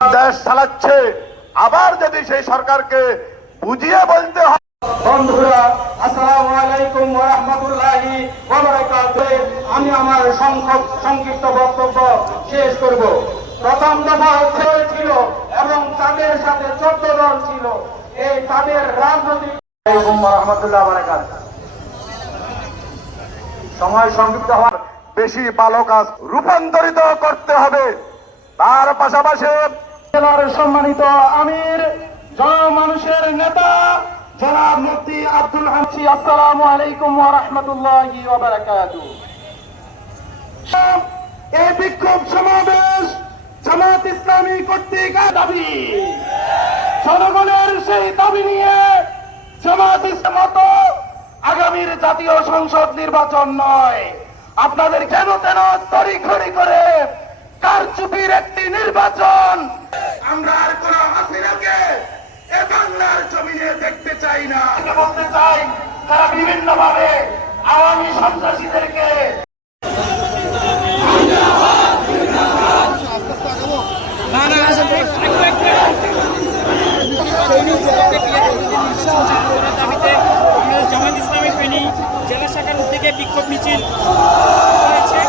দেশ চালাচ্ছে, আবার যদি সেই সরকারকে বুঝিয়ে বলতে হয়। বন্ধুরা, আসসালামু আলাইকুম ওয়া রাহমাতুল্লাহি ওয়া বারাকাতুহু। আমি আমার সংক্ষিপ্ত বক্তব্য শেষ করব। প্রথম দফা ছিল এবং তাদের সাথে 14 দল ছিল। এই তাদের রাজনৈতিক সময় সংক্ষিপ্ত হওয়ার বেশি ভালো কাজ রূপান্তরিত করতে হবে। তার পাশাপাশি জেলার সম্মানিত আমির, জনমানুষের নেতা জনাব মুফতি আব্দুল হামিদ, আসসালামু আলাইকুম ওয়া রাহমাতুল্লাহি ওয়া বারাকাতুহু। এই বিক্ষোভ সমাবেশ জামাত ইসলামী কর্তৃক দাবি, জনগণের সেই দাবি নিয়ে জামাত ইসলাম মতো আগামীর জাতীয় সংসদ নির্বাচন নয়, আপনাদের কেন তেন তড়িঘড়ি করে কারচুপির একটি নির্বাচন। আমরা আর কোন হাসিনাকে এ বাংলার জমিনে দেখতে চাই না। বলতে চাই, তারা বিভিন্ন ভাবে আওয়ামী সন্ত্রাসীদেরকে জামাত ইসলামী ফেনী জেলা শাখার উদ্যোগে বিক্ষোভ মিছিল করেছে।